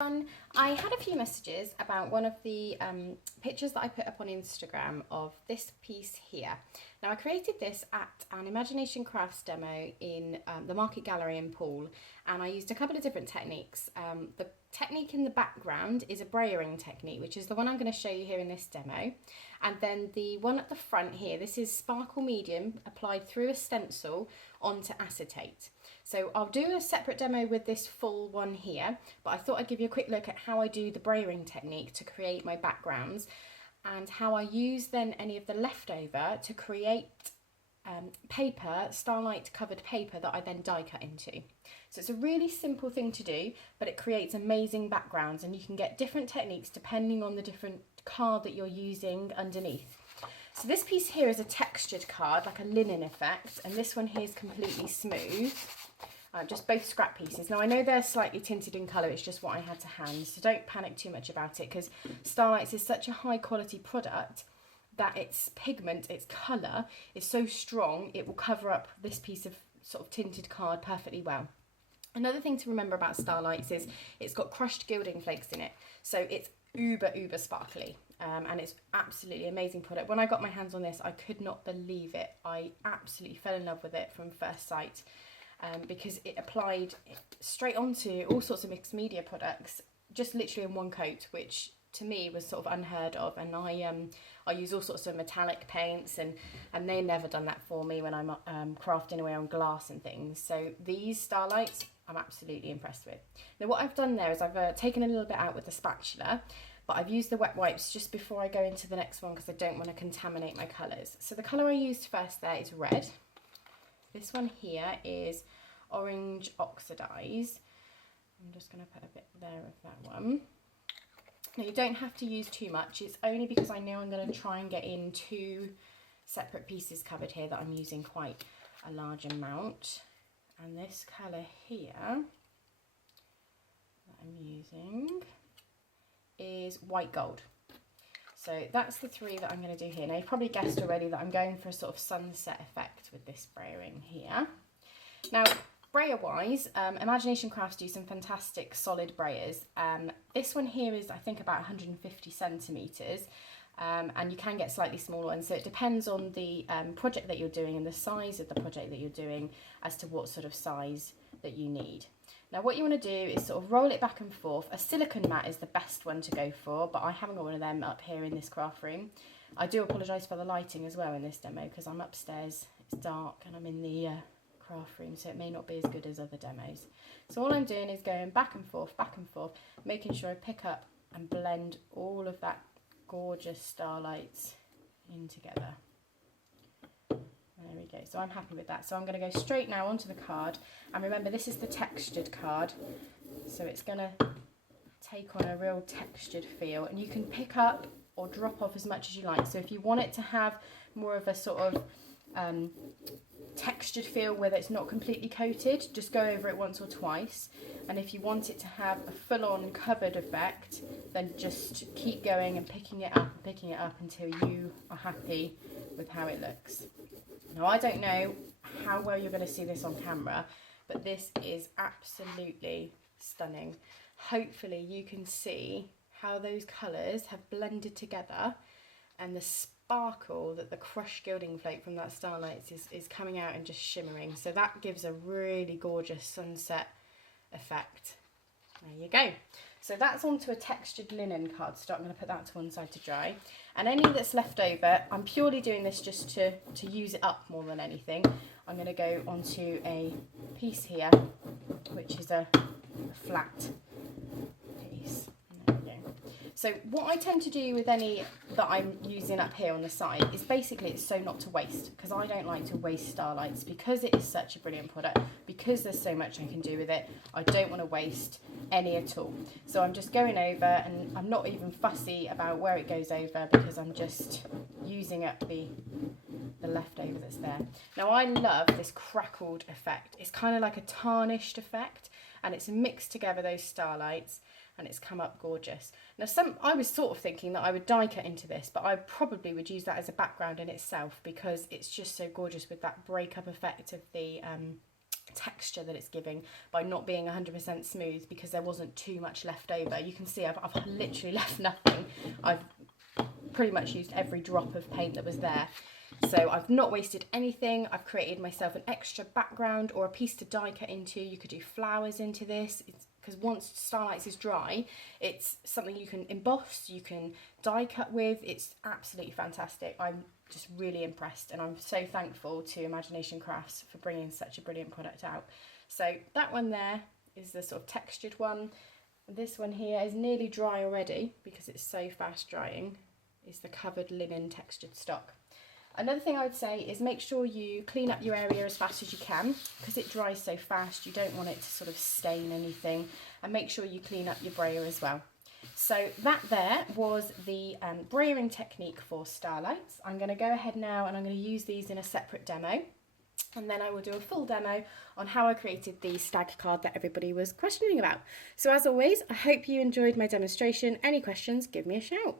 I had a few messages about one of the pictures that I put up on Instagram of this piece here. Now I created this at an Imagination Crafts demo in the Market Gallery in Poole, and I used a couple of different techniques. The technique in the background is a Brayering technique, which is the one I'm going to show you here in this demo. And then the one at the front here, this is Sparkle Medium applied through a stencil onto acetate. So I'll do a separate demo with this full one here, but I thought I'd give you a quick look at how I do the Brayering technique to create my backgrounds and how I use then any of the leftover to create paper, Starlight covered paper that I then die cut into. So it's a really simple thing to do, but it creates amazing backgrounds, and you can get different techniques depending on the different card that you're using underneath. So this piece here is a textured card, like a linen effect, and this one here is completely smooth. Just both scrap pieces. Now I know they're slightly tinted in colour, it's just what I had to hand, so don't panic too much about it, because Starlights is such a high quality product that its pigment, its colour is so strong it will cover up this piece of sort of tinted card perfectly well. Another thing to remember about Starlights is it's got crushed gilding flakes in it, so it's uber sparkly. And it's absolutely amazing product. When I got my hands on this, I could not believe it. I absolutely fell in love with it from first sight. Because it applied straight onto all sorts of mixed media products, just literally in one coat, which to me was sort of unheard of. And I use all sorts of metallic paints, and they've never done that for me when I'm crafting away on glass and things. So these Starlights I'm absolutely impressed with. Now what I've done there is I've taken a little bit out with the spatula, but I've used the wet wipes just before I go into the next one because I don't want to contaminate my colours. So the colour I used first there is red. This one here is Orange Oxidise. I'm just going to put a bit there of that one. Now you don't have to use too much, it's only because I know I'm going to try and get in two separate pieces covered here that I'm using quite a large amount. And this colour here that I'm using is White Gold. So that's the three that I'm going to do here. Now you've probably guessed already that I'm going for a sort of sunset effect with this Brayering here. Now brayer wise, Imagination Crafts do some fantastic solid brayers. This one here is I think about 150 centimetres, and you can get slightly smaller ones, so it depends on the project that you're doing and the size of the project that you're doing as to what sort of size that you need. Now what you want to do is sort of roll it back and forth. A silicone mat is the best one to go for, but I haven't got one of them up here in this craft room. I do apologise for the lighting as well in this demo because I'm upstairs, it's dark, and I'm in the craft room, so it may not be as good as other demos. So all I'm doing is going back and forth, making sure I pick up and blend all of that gorgeous Starlights in together. There we go, so I'm happy with that. So I'm going to go straight now onto the card, and remember this is the textured card, so it's going to take on a real textured feel, and you can pick up or drop off as much as you like. So if you want it to have more of a sort of textured feel where it's not completely coated, just go over it once or twice, and if you want it to have a full-on covered effect, then just keep going and picking it up until you are happy with how it looks. Now I don't know how well you're going to see this on camera, but this is absolutely stunning. Hopefully you can see how those colours have blended together, and the sparkle that the crushed gilding flake from that Starlights is coming out and just shimmering. So that gives a really gorgeous sunset effect. There you go. So that's onto a textured linen cardstock. I'm going to put that to one side to dry. And any that's left over, I'm purely doing this just to use it up more than anything. I'm going to go onto a piece here, which is a flat piece. There we go. So what I tend to do with any that I'm using up here on the side is basically it's so not to waste, because I don't like to waste Starlights because it is such a brilliant product, because there's so much I can do with it. I don't want to waste any at all. So I'm just going over, and I'm not even fussy about where it goes over because I'm just using up the leftover that's there. Now I love this crackled effect. It's kind of like a tarnished effect, and it's mixed together those Starlights, and it's come up gorgeous. Now I was sort of thinking that I would die cut into this, but I probably would use that as a background in itself because it's just so gorgeous with that breakup effect of the texture that it's giving by not being 100% smooth, because there wasn't too much left over. You can see I've literally left nothing. I've pretty much used every drop of paint that was there. So I've not wasted anything. I've created myself an extra background or a piece to die cut into. You could do flowers into this, because once Starlights is dry, it's something you can emboss, you can die cut with. It's absolutely fantastic. I'm just really impressed, and I'm so thankful to Imagination Crafts for bringing such a brilliant product out. So that one there is the sort of textured one. This one here is nearly dry already because it's so fast drying. Is the covered linen textured stock. Another thing I would say is make sure you clean up your area as fast as you can, because it dries so fast. You don't want it to sort of stain anything, and make sure you clean up your brayer as well. So that there was the brayering technique for Starlights. I'm going to go ahead now and I'm going to use these in a separate demo, and then I will do a full demo on how I created the stag card that everybody was questioning about. So as always, I hope you enjoyed my demonstration. Any questions, give me a shout.